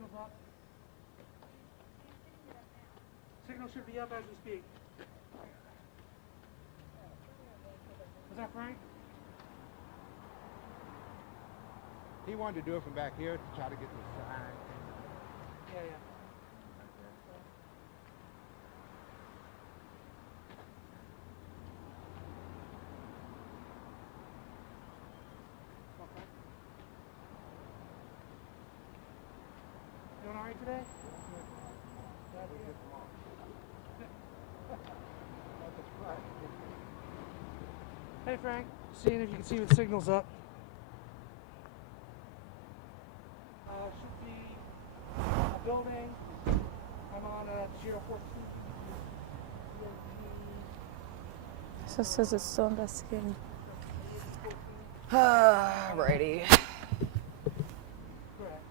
Signal's up. Signal should be up as we speak. Was that Frank? He wanted to do it from back here to try to get the sign. Yeah, yeah. Doing all right today? Hey Frank, seeing if you can see the signal's up. Should be a building. I'm on 014. So it says it's still investigating. Righty. Correct.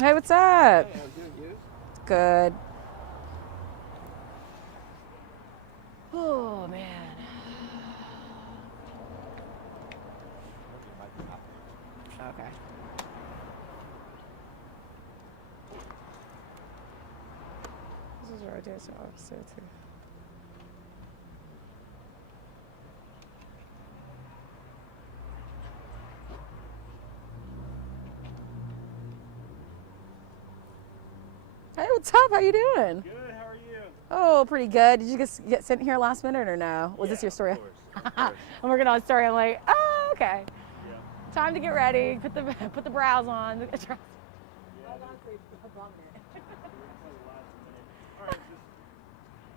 Hey, what's up? Good. Oh, man. Okay. This is our JSO officer, too. Hey, what's up? How you doing? Good, how are you? Oh, pretty good. Did you just get sent here last minute or no? Was this your story? Of course. I'm working on a story. I'm like, oh, okay. Yeah. Time to get ready. Put the brows on. Yeah, Hold on, All right, just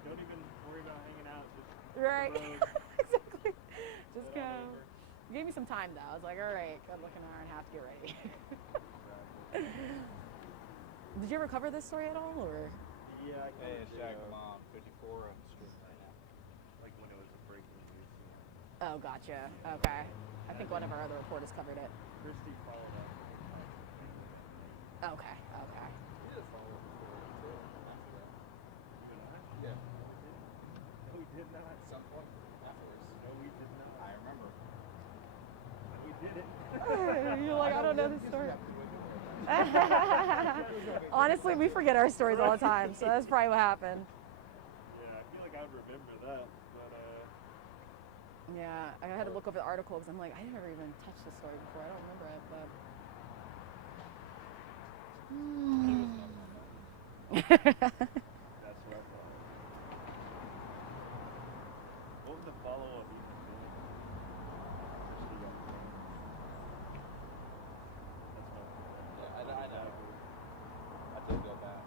don't even worry about hanging out. Just Right. hit the road, Exactly. Just get go. on over. Gave me some time though. I was like, all right, good looking hour and a half to get ready. Did you ever cover this story at all, or? Yeah, I Hey, can it's Jack. I'm on 54 on the street right now. like when it was a breaking news. Oh, gotcha. Okay. I think one of our other reporters covered it. Christy followed up. Okay. Okay. You just follow the story too after that. You and I? Yeah. No, we did not. At some point afterwards. No, we did not. I remember. No, we didn't. You're like, I don't know this story. Honestly, we forget our stories all the time, so that's probably what happened. Yeah, I feel like I would remember that, but Yeah, I had to look over the article because I'm like, I never even touched this story before. I don't remember it, but. that's what I thought. What was the follow-up even doing? Christy got the name. That's my Yeah, I know. I did go back.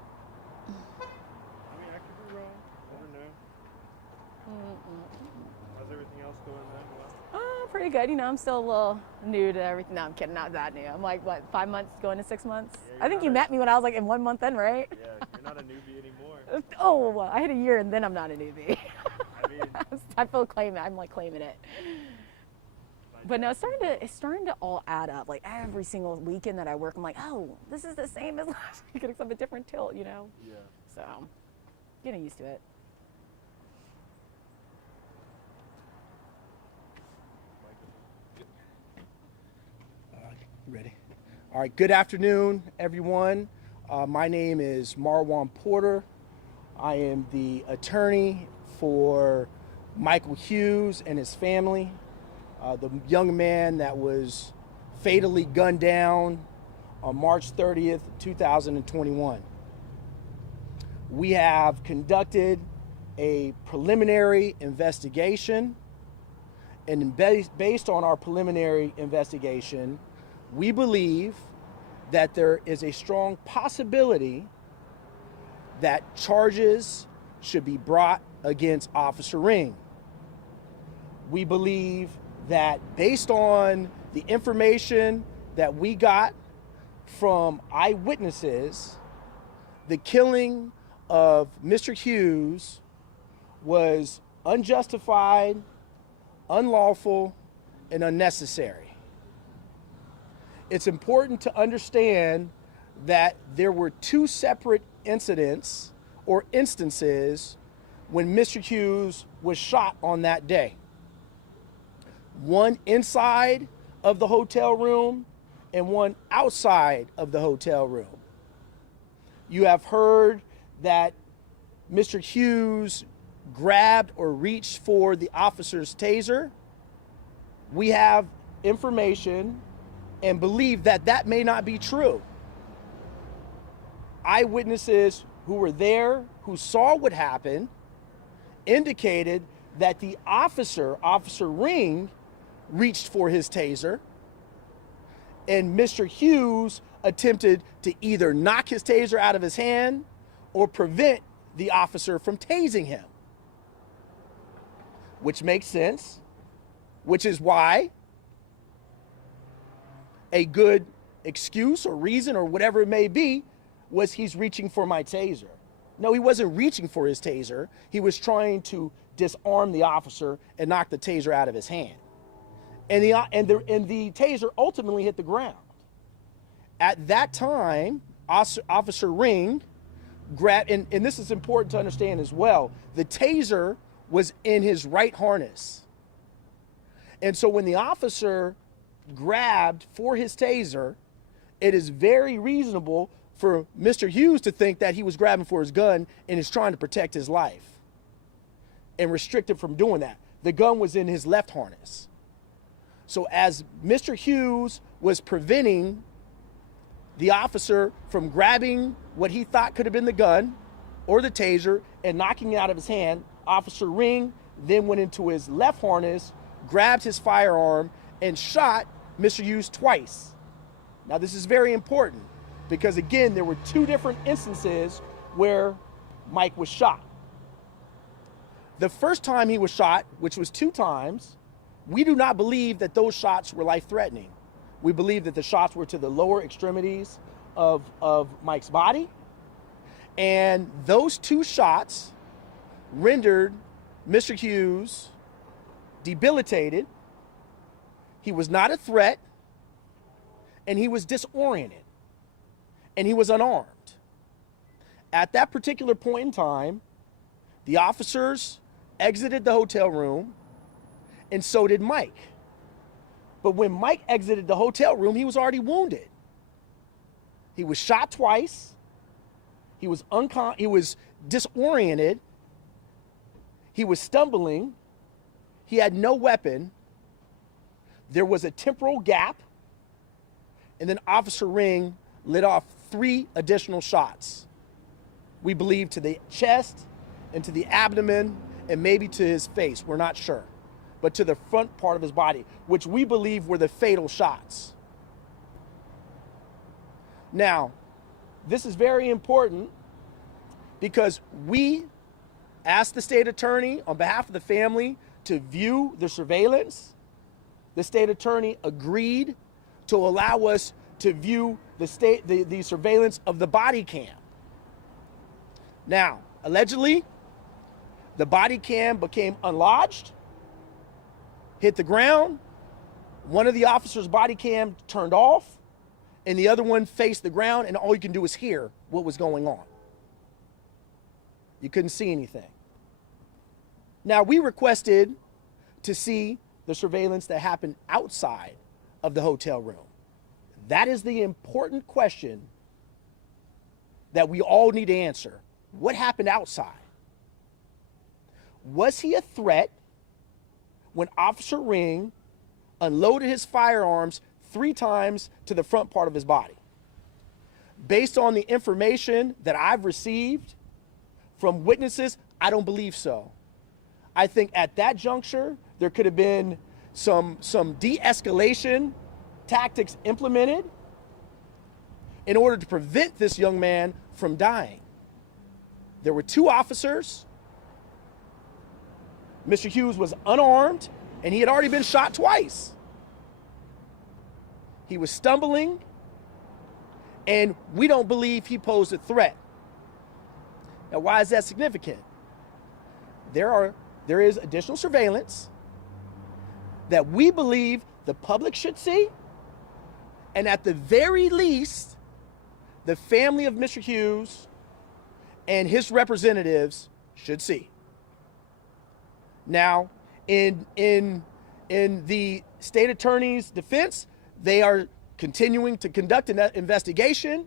I mean, I could be wrong. Never know. How's everything else going then? Well, Pretty good. You know, I'm still a little new to everything. No, I'm kidding. Not that new. I'm like, what, 5 months going to 6 months? Yeah, I think you you're not met me when I was like in 1 month in, right? yeah, you're not a newbie anymore. Oh, well, I had a year and then I'm not a newbie. I mean, I feel claiming. I'm like claiming it. But no, it's starting to all add up. Like every single weekend that I work, I'm like, oh, this is the same as last week, except a different tilt, you know? yeah. So, getting used to it. Ready? All right, good afternoon, everyone. My name is Marwan Porter. I am the attorney for Michael Hughes and his family, the young man that was fatally gunned down on March 30th, 2021. We have conducted a preliminary investigation, and based on our preliminary investigation, we believe that there is a strong possibility that charges should be brought against Officer Ring. We believe that based on the information that we got from eyewitnesses, the killing of Mr. Hughes was unjustified unlawful, and unnecessary. It's important to understand that there were two separate incidents or instances when Mr. Hughes was shot on that day. One inside of the hotel room and one outside of the hotel room. You have heard that Mr. Hughes grabbed or reached for the officer's taser. We have information and believe that that may not be true. Eyewitnesses who were there, who saw what happened, indicated that the officer, Officer Ring, reached for his taser, and Mr. Hughes attempted to either knock his taser out of his hand or prevent the officer from tasing him. Which makes sense, which is why a good excuse or reason or whatever it may be was he's reaching for my taser. No, he wasn't reaching for his taser. He was trying to disarm the officer and knock the taser out of his hand. And the taser ultimately hit the ground. At that time, Officer Ring grabbed, and this is important to understand as well, the taser was in his right harness. And so when the officer grabbed for his taser, it is very reasonable for Mr. Hughes to think that he was grabbing for his gun and is trying to protect his life and restrict him from doing that. The gun was in his left harness. So as Mr. Hughes was preventing the officer from grabbing what he thought could have been the gun or the taser and knocking it out of his hand, Officer Ring then went into his left harness, grabbed his firearm, and shot Mr. Hughes twice. Now this is very important because again, there were two different instances where Mike was shot. The first time he was shot, which was 2 times, we do not believe that those shots were life-threatening. We believe that the shots were to the lower extremities of Mike's body. And those 2 shots rendered Mr. Hughes debilitated. He was not a threat, and he was disoriented, and he was unarmed. At that particular point in time, the officers exited the hotel room, and so did Mike. But when Mike exited the hotel room, he was already wounded. He was shot twice. He was disoriented. He was stumbling. He had no weapon. There was a temporal gap. And then Officer Ring lit off 3 additional shots. We believe to the chest and to the abdomen and maybe to his face. We're not sure. But to the front part of his body, which we believe were the fatal shots. Now, this is very important because we asked the state attorney on behalf of the family to view the surveillance. The state attorney agreed to allow us to view the surveillance of the body cam. Now, allegedly, the body cam became unlodged, hit the ground. One of the officers' body cam turned off, and the other one faced the ground, and all you can do is hear what was going on. You couldn't see anything. Now, we requested to see the surveillance that happened outside of the hotel room. That is the important question that we all need to answer. What happened outside? Was he a threat when Officer Ring unloaded his firearms 3 times to the front part of his body? Based on the information that I've received from witnesses, I don't believe so. I think at that juncture, there could have been some de-escalation tactics implemented in order to prevent this young man from dying. There were 2 officers. Mr. Hughes was unarmed, and he had already been shot twice. He was stumbling, and we don't believe he posed a threat. Now, why is that significant? There is additional surveillance, that we believe the public should see, and at the very least, the family of Mr. Hughes and his representatives should see. Now, in the state attorney's defense, they are continuing to conduct an investigation,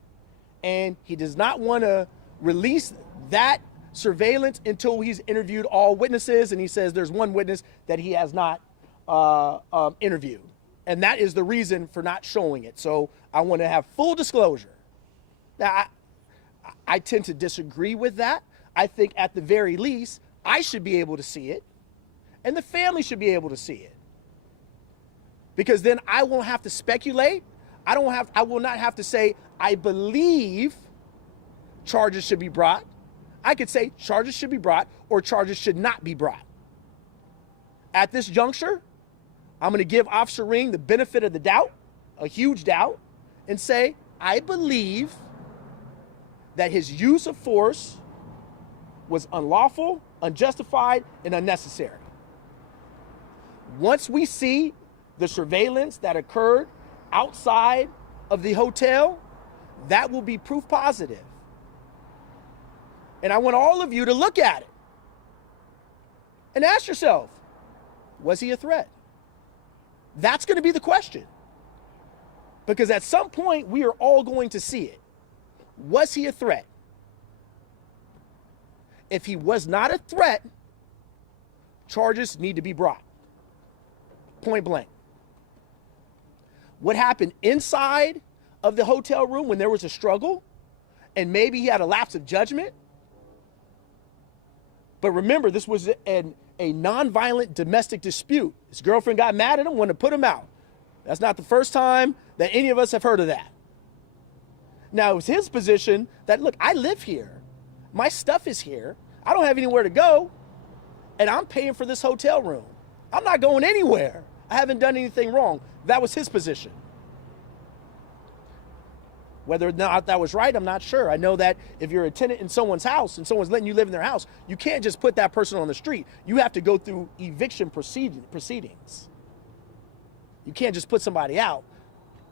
and he does not want to release that surveillance until he's interviewed all witnesses, and he says there's one witness that he has not interviewed. And that is the reason for not showing it. So I want to have full disclosure. Now, I tend to disagree with that. I think at the very least, I should be able to see it, and the family should be able to see it. Because then I won't have to speculate. I will not have to say, I believe charges should be brought. I could say charges should be brought or charges should not be brought. At this juncture, I'm going to give Officer Ring the benefit of the doubt, a huge doubt, and say, I believe that his use of force was unlawful, unjustified, and unnecessary. Once we see the surveillance that occurred outside of the hotel, that will be proof positive. And I want all of you to look at it and ask yourself, was he a threat? That's going to be the question. Because at some point, we are all going to see it. Was he a threat? If he was not a threat, charges need to be brought. Point blank. What happened inside of the hotel room when there was a struggle, and maybe he had a lapse of judgment. But remember, this was a nonviolent domestic dispute. His girlfriend got mad at him, wanted to put him out. That's not the first time that any of us have heard of that. Now, it was his position that, look, I live here. My stuff is here. I don't have anywhere to go, and I'm paying for this hotel room. I'm not going anywhere. I haven't done anything wrong. That was his position. Whether or not that was right, I'm not sure. I know that if you're a tenant in someone's house and someone's letting you live in their house, you can't just put that person on the street. You have to go through eviction proceedings. You can't just put somebody out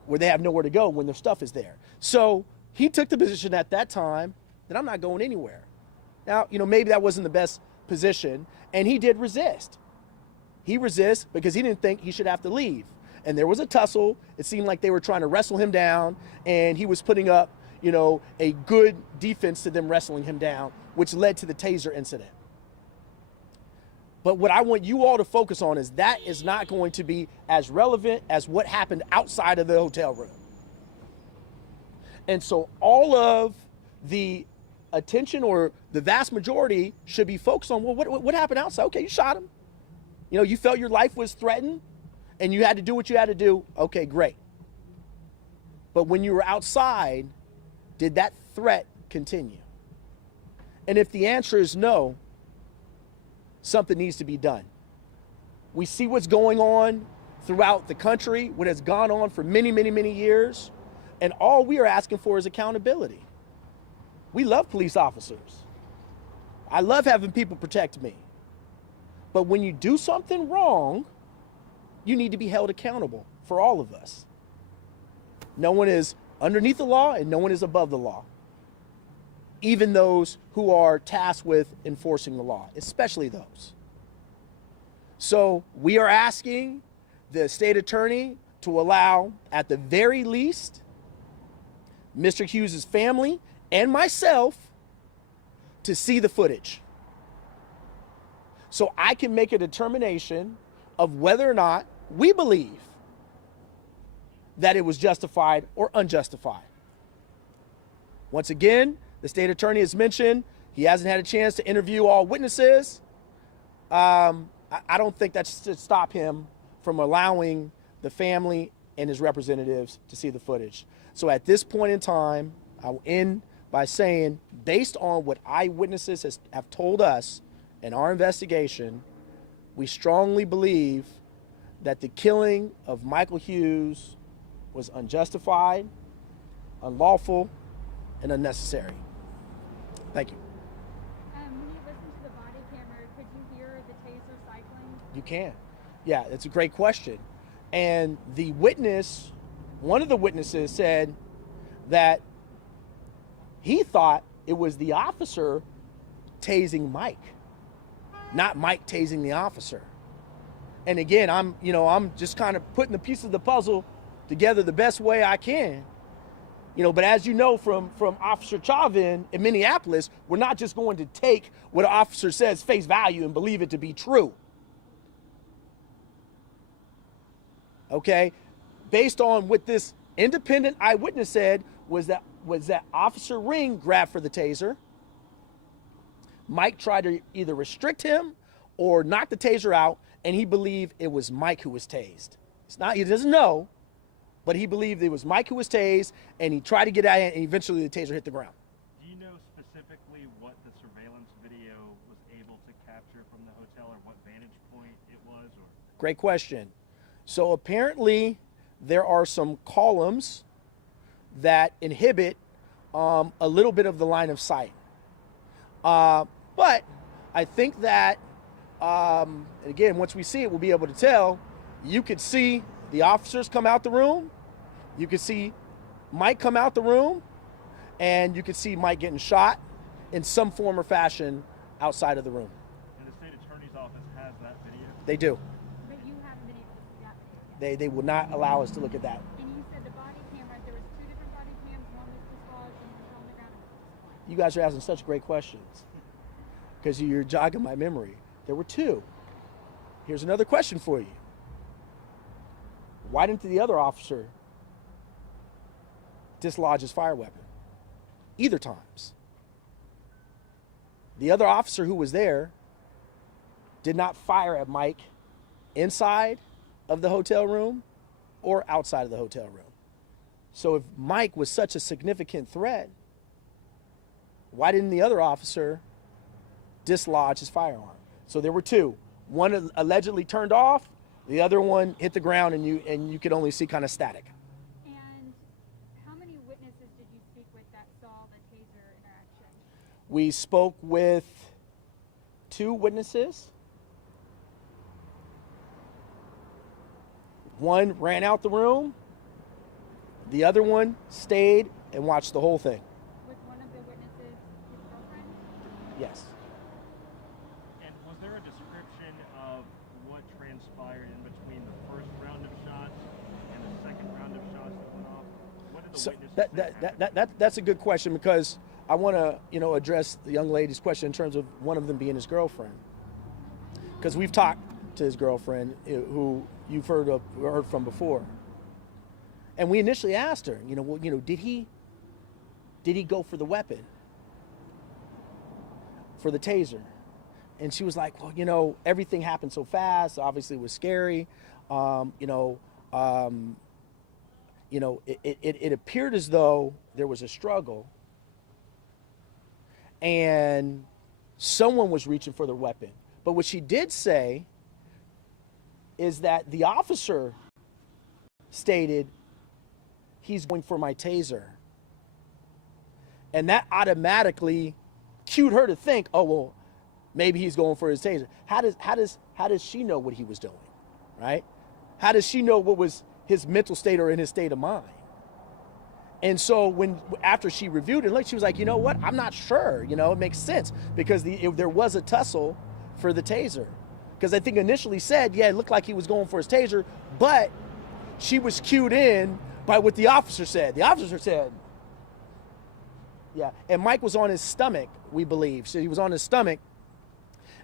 where they have nowhere to go when their stuff is there. So he took the position at that time that I'm not going anywhere. Now, maybe that wasn't the best position, and he did resist. He resists because he didn't think he should have to leave. And there was a tussle. It seemed like they were trying to wrestle him down, and he was putting up, a good defense to them wrestling him down, which led to the taser incident. But what I want you all to focus on is that is not going to be as relevant as what happened outside of the hotel room. And so all of the attention, or the vast majority, should be focused on, well, what happened outside? Okay, you shot him. You felt your life was threatened and you had to do what you had to do. Okay, great. But when you were outside, did that threat continue? And if the answer is no, something needs to be done. We see what's going on throughout the country, what has gone on for many, many, many years, and all we are asking for is accountability. We love police officers. I love having people protect me. But when you do something wrong, you need to be held accountable for all of us. No one is underneath the law and no one is above the law. Even those who are tasked with enforcing the law, especially those. So we are asking the state attorney to allow, at the very least, Mr. Hughes' family and myself to see the footage, so I can make a determination of whether or not we believe that it was justified or unjustified. Once again, the state attorney has mentioned he hasn't had a chance to interview all witnesses. I don't think that should stop him from allowing the family and his representatives to see the footage. So at this point in time, I'll end by saying, based on what eyewitnesses have told us in our investigation, we strongly believe that the killing of Michael Hughes was unjustified, unlawful, and unnecessary. Thank you. When you listen to the body camera, could you hear the taser cycling? You can. Yeah, it's a great question. And the witness, one of the witnesses said that he thought it was the officer tasing Mike, not Mike tasing the officer. And again, I'm just kind of putting the pieces of the puzzle together the best way I can. But as you know from Officer Chauvin in Minneapolis, we're not just going to take what an officer says face value and believe it to be true. Okay? Based on what this independent eyewitness said was that Officer Ring grabbed for the taser. Mike tried to either restrict him or knock the taser out, and he believed it was Mike who was tased. He doesn't know, but he believed it was Mike who was tased, and he tried to get out, and eventually the taser hit the ground. Do you know specifically what the surveillance video was able to capture from the hotel, or what vantage point it was? Or? Great question. So apparently there are some columns that inhibit a little bit of the line of sight. But I think that, again, once we see it, we'll be able to tell. You could see the officers come out the room. You could see Mike come out the room. And you could see Mike getting shot in some form or fashion outside of the room. And the state attorney's office has that video? They do. But you haven't been able to see that video yet. They will not allow us to look at that. And you said the body camera, there was 2 different body cams, one was dislodged and one was on the ground and one was dislodged. You guys are asking such great questions because you're jogging my memory. There were 2. Here's another question for you. Why didn't the other officer dislodge his fire weapon? Either times. The other officer who was there did not fire at Mike inside of the hotel room or outside of the hotel room. So if Mike was such a significant threat, why didn't the other officer dislodge his firearm? So there were 2. One allegedly turned off, the other one hit the ground, and you could only see kind of static. And how many witnesses did you speak with that saw the taser interaction? We spoke with 2 witnesses. One ran out the room. The other one stayed and watched the whole thing. Was one of the witnesses his girlfriend? Yes. And was there a description of what transpired in between the first round of shots and the second round of shots that went off? What did the So witnesses say? that's a good question because I want to address the young lady's question in terms of one of them being his girlfriend. Because we've talked to his girlfriend who you've heard from before. And we initially asked her, did he go for the weapon? For the taser? And she was like, well, everything happened so fast. Obviously it was scary. It appeared as though there was a struggle and someone was reaching for the weapon. But what she did say is that the officer stated, he's going for my taser. And that automatically cued her to think, oh, well, maybe he's going for his taser. How does she know what he was doing, right? How does she know what was his mental state or in his state of mind? And so after she reviewed it, she was like, you know what? I'm not sure. It makes sense because there was a tussle for the taser. Because I think initially said, yeah, it looked like he was going for his taser, but she was cued in by what the officer said. The officer said, yeah, and Mike was on his stomach, we believe. So he was on his stomach,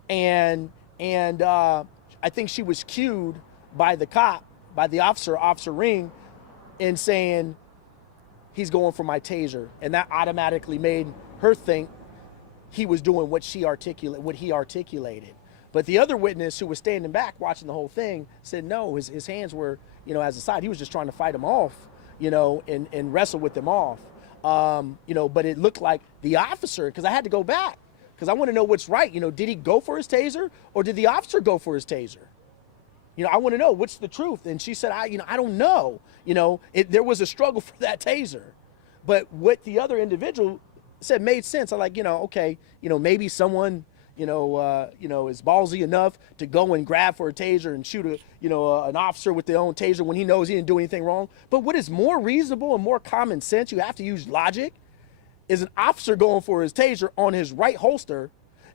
and I think she was cued by the cop, by the officer, Officer Ring, in saying, he's going for my taser. And that automatically made her think he was doing what he articulated. But the other witness who was standing back watching the whole thing said no, his hands were, as a side. He was just trying to fight him off, and wrestle with them off. But it looked like the officer, because I had to go back, because I want to know what's right. Did he go for his taser or did the officer go for his taser? I want to know what's the truth. And she said, I don't know. There was a struggle for that taser. But what the other individual said made sense. I'm like, okay, maybe someone, is ballsy enough to go and grab for a taser and shoot an officer with their own taser when he knows he didn't do anything wrong. But what is more reasonable and more common sense, you have to use logic, is an officer going for his taser on his right holster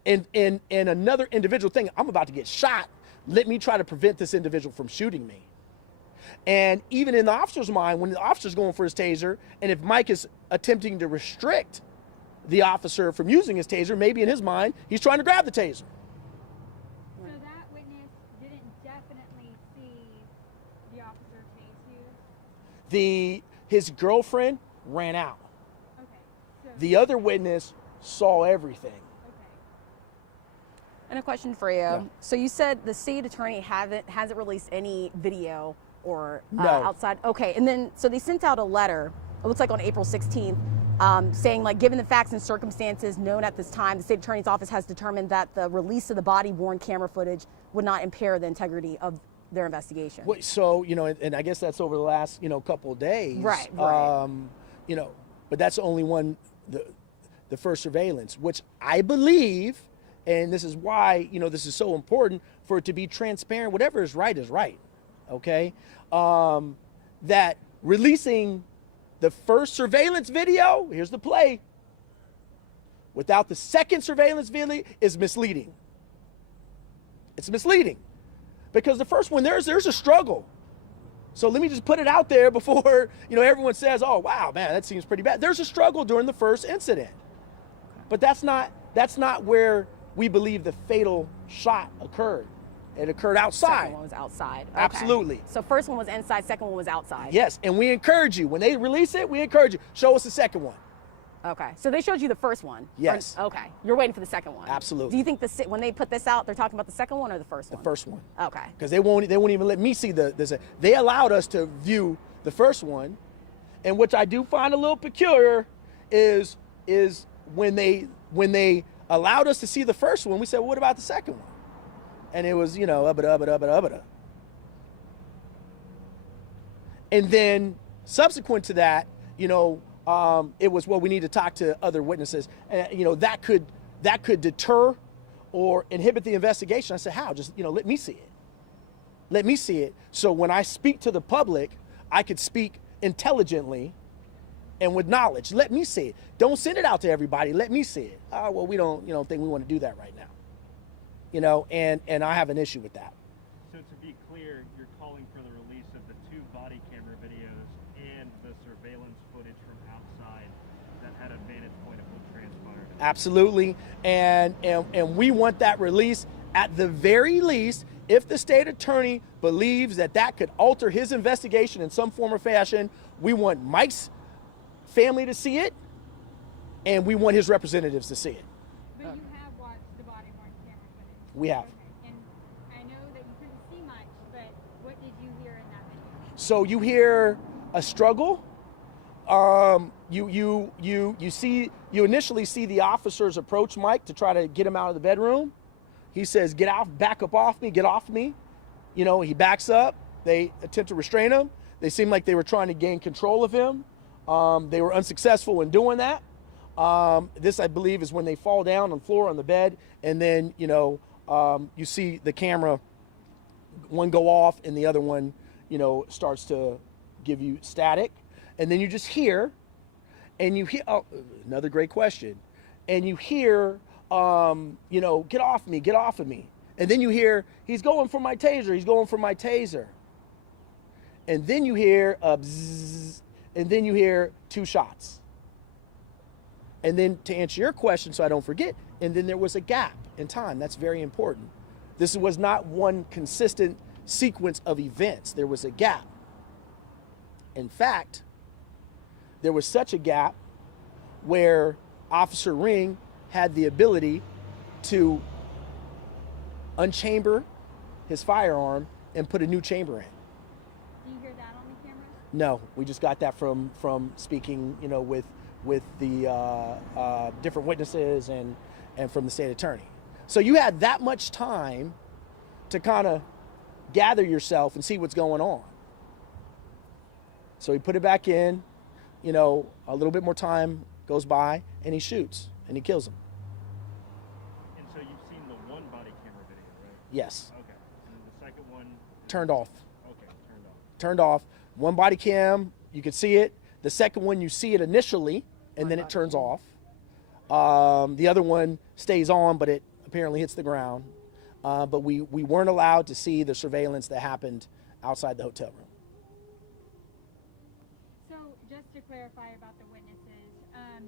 and another individual thinking, I'm about to get shot. Let me try to prevent this individual from shooting me. And even in the officer's mind, when the officer's going for his taser, and if Mike is attempting to restrict the officer from using his taser, maybe in his mind, he's trying to grab the taser. So that witness didn't definitely see the officer tase you? His girlfriend ran out. Okay. So, The other witness saw everything. okay. And a question for you. Yeah. So you said the state attorney hasn't released any video or No. outside. Okay, and then so they sent out a letter. It looks like on April 16th, saying like, given the facts and circumstances known at this time, the state attorney's office has determined that the release of the body-worn camera footage would not impair the integrity of their investigation. So, and I guess that's over the last, couple of days. Right. But that's only one, the first surveillance, which I believe, and this is why, this is so important for it to be transparent. Whatever is right, okay? That releasing the first surveillance video, here's the play, without the second surveillance video is misleading. It's misleading because the first one, there's a struggle. So let me just put it out there before, everyone says, oh, wow, man, that seems pretty bad. There's a struggle during the first incident, but that's not where we believe the fatal shot occurred. It occurred outside. Second one was outside. Okay. Absolutely. So first one was inside, second one was outside. Yes, and we encourage you. When they release it, we encourage you. Show us the second one. Okay. So they showed you the first one. Yes. Okay. You're waiting for the second one. Absolutely. Do you think when they put this out, they're talking about the second one or the first one? The first one. Okay. Because they won't even let me see they allowed us to view the first one, and which I do find a little peculiar is when they allowed us to see the first one, we said, well, what about the second one? And it was, ubbada. And then subsequent to that, it was, well, we need to talk to other witnesses. And, that could deter or inhibit the investigation. I said, how? Just, let me see it. Let me see it. So when I speak to the public, I could speak intelligently and with knowledge. Let me see it. Don't send it out to everybody. Let me see it. Oh, well, we don't think we want to do that right now. And I have an issue with that. So to be clear, you're calling for the release of the 2 body camera videos and the surveillance footage from outside that had a vantage point of what transpired. Absolutely. And we want that release at the very least. If the state attorney believes that could alter his investigation in some form or fashion, we want Mike's family to see it, and we want his representatives to see it. But you have watched the body-worn camera footage? We have. Okay. And I know that you couldn't see much, but what did you hear in that video? So you hear a struggle. You initially see the officers approach Mike to try to get him out of the bedroom. He says, get out, back up off me, get off me. He backs up. They attempt to restrain him. They seem like they were trying to gain control of him. They were unsuccessful in doing that. This, I believe, is when they fall down on the floor on the bed, and then, you see the camera, one go off and the other one, starts to give you static. And then you just hear, another great question. And you hear, get off me, get off of me. And then you hear, he's going for my taser, he's going for my taser. And then you hear a bzzz, and then you hear 2 shots. And then to answer your question, so I don't forget, and then there was a gap in time. That's very important. This was not one consistent sequence of events. There was a gap. In fact, there was such a gap where Officer Ring had the ability to unchamber his firearm and put a new chamber in. Do you hear that on the camera? No, we just got that from speaking, with the different witnesses and from the state attorney. So you had that much time to kind of gather yourself and see what's going on. So he put it back in, a little bit more time goes by, and he shoots and he kills him. And so you've Yes. Okay. And the second one? Turned off. Okay, turned off. Turned off. One body cam, you can see it. The second one, you see it initially, and then it turns off. The other one stays on, but it apparently hits the ground. But we weren't allowed to see the surveillance that happened outside the hotel room. So just to clarify about the witnesses,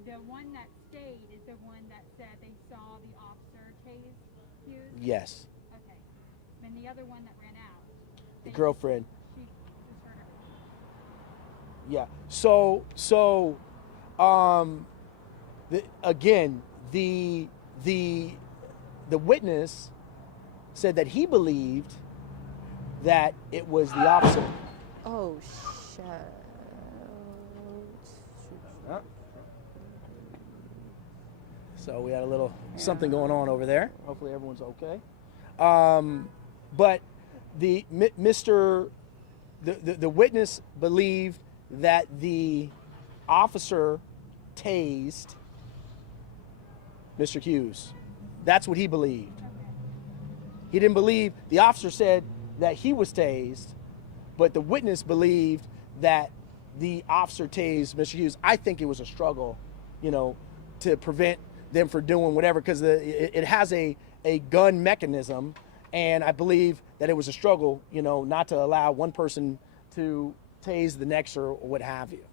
the one that stayed is the one that said they saw the officer tase Hughes? Yes. Okay. And the other one that ran out? The girlfriend. She just heard her. Yeah. The witness said that he believed that it was the officer. Oh, shit. So we had a little something going on over there. Hopefully everyone's okay. But the witness believed that the officer tased Mr. Hughes. That's what he believed. He didn't believe, the officer said that he was tased, but the witness believed that the officer tased Mr. Hughes. I think it was a struggle, to prevent them from doing whatever, because it has a gun mechanism, and I believe that it was a struggle, not to allow one person to tase the next or what have you.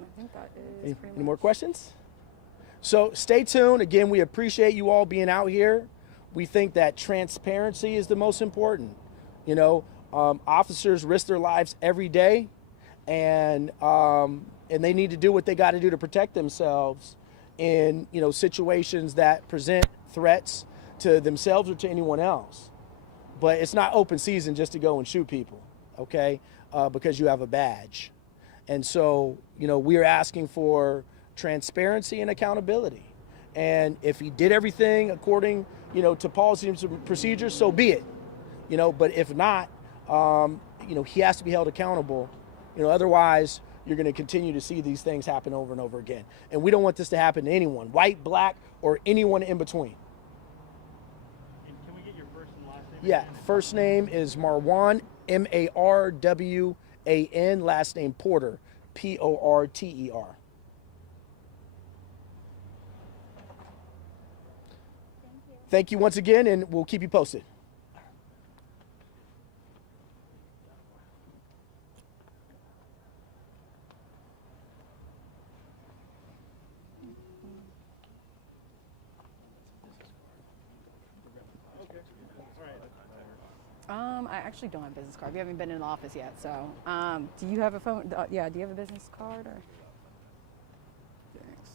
I think that is pretty Any more much- questions? So stay tuned. Again, we appreciate you all being out here. We think that transparency is the most important. Officers risk their lives every day, and they need to do what they got to do to protect themselves in situations that present threats to themselves or to anyone else. But it's not open season just to go and shoot people, okay? Because you have a badge. And so, we are asking for transparency and accountability. And if he did everything according, to policies and procedures, so be it. But if not, he has to be held accountable. Otherwise, you're going to continue to see these things happen over and over again. And we don't want this to happen to anyone, white, black, or anyone in between. And can we get your first and last name? Yeah, again? first name is Marwan, Marwan, last name Porter, Porter. Thank you once again, and we'll keep you posted. I actually don't have a business card. We haven't been in the office yet, so do you have a phone? Yeah, do you have a business card or? Thanks.